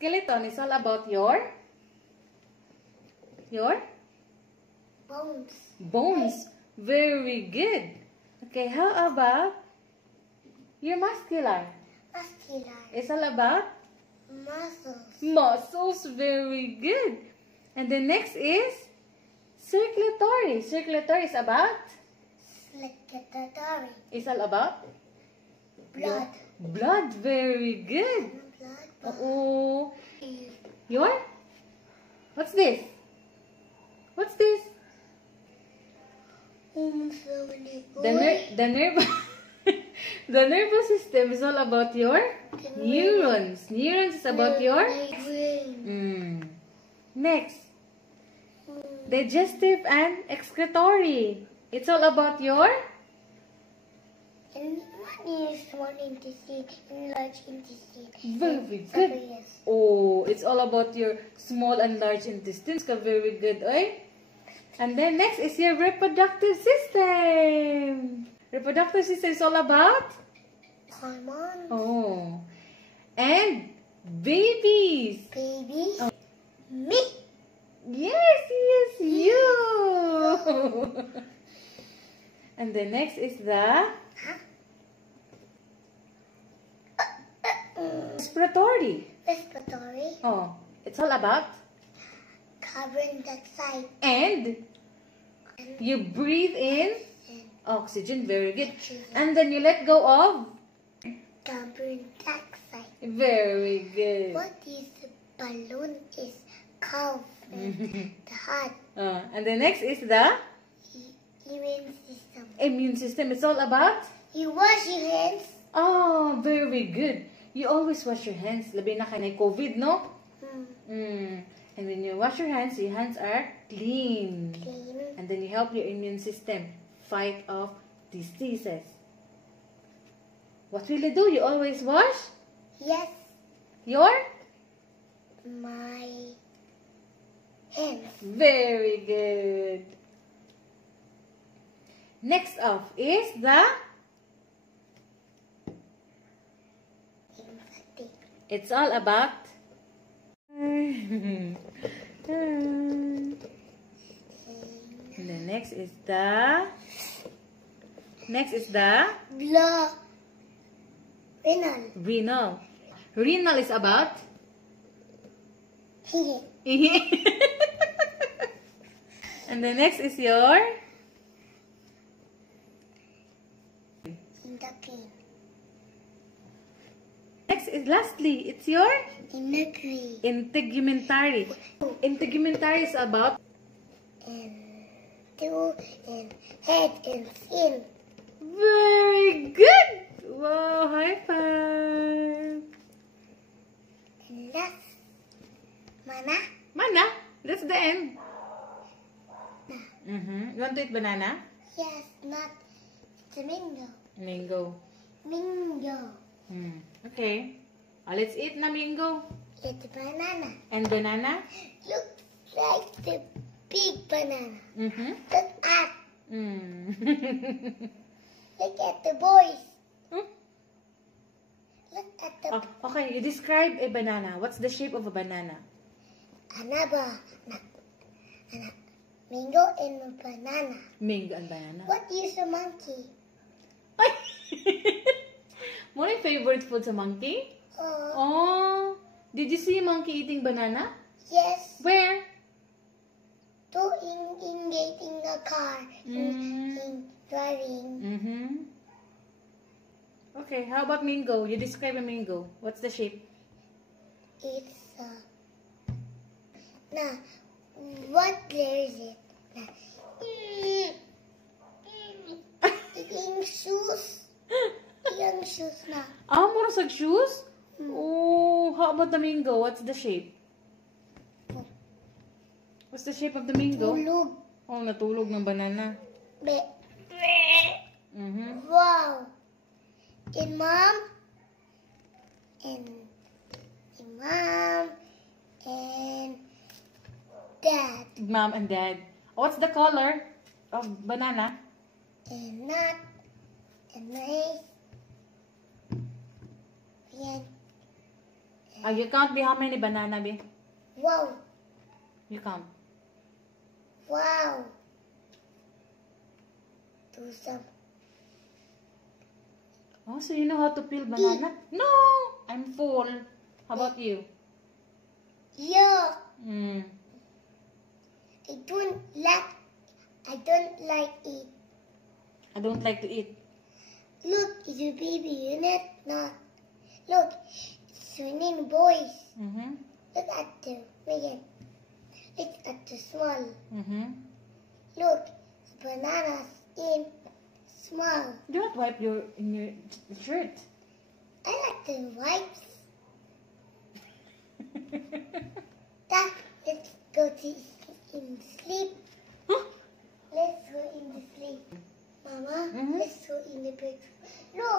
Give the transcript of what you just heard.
Skeleton is all about your Bones. bones. Very good. Okay, how about your muscular? Muscular. It's all about Muscles. muscles. Very good. And the next is circulatory. Circulatory is about? Circulatory. It's all about? Blood. Blood. Very good. Blood. Oh. Your? What's this? What's this? The nerve the nervous system is all about your neurons. Neurons is about your Next, digestive and excretory. It's all about your And what is small intestine and large intestine? very good. Oh, it's all about your small and large intestines. Very good, oy. And then next is your reproductive system. Reproductive system is all about? Hormones. Oh. And babies. Babies. Oh. Me. Yes, you. And the next is the respiratory. Respiratory. Oh, it's all about? Carbon dioxide. And you breathe in oxygen. Very good. And then you let go of? Carbon dioxide. Very good. What is the balloon is cough and the heart. And the next is the Immune system. immune system. It's all about? You wash your hands. Oh, very good. You always wash your hands. Labi na kanay COVID, no? And when you wash your hands are clean. Clean. And then you help your immune system fight off diseases. What will you do? You always wash Yes. your? My hands. Very good. Next off is the? Lymphatic. It's all about? And the next is the? Blood. Renal. Renal. Renal is about? And the next is your? Endocrine. Next is lastly, it's your? Endocrine. Integumentary. Integumentary is about? And two and head and fin. Very good! Wow, high five! And last. Mana. Mana? That's the end. You want to eat banana? Yes, not the mango. Mango. Mango. Okay. Let's eat na mango. It's banana. And banana? Looks like the big banana. Mm-hmm. Look at the boys. Look at the Okay, you describe a banana. What's the shape of a banana? Mango and a banana. Mango and banana. What is a monkey? Mo yung favorite food sa monkey? Oh, did you see a monkey eating banana? Yes. Where? In a car. In driving. Okay, how about mango? You describe a mango. What's the shape? It's what there is it? Yung shoes. Yung shoes na. Mura sa shoes? Oh, how about the mango? What's the shape? What's the shape of the mango? Tulog. Oh, natulog ng banana. Wow. And mom and dad. Mom and dad. What's the color of banana? And nut and rice You count, Be, how many banana, Be? Wow. You count. Wow. Do some. Oh, so you know how to peel banana? No! I'm full. How about you? Yeah. Mm. I don't like it. I don't like to eat. Look, it's a baby, isn't it? Not. Look, it's raining boys. Mm-hmm. Look at the Megan. Look at the small. Mm-hmm. Look, bananas in small. Do not wipe your shirt. I like the wipes. Dad, let's go to sleep. Huh? Let's go in the sleep. Mama, Mhm. let's go in the bedroom. Look.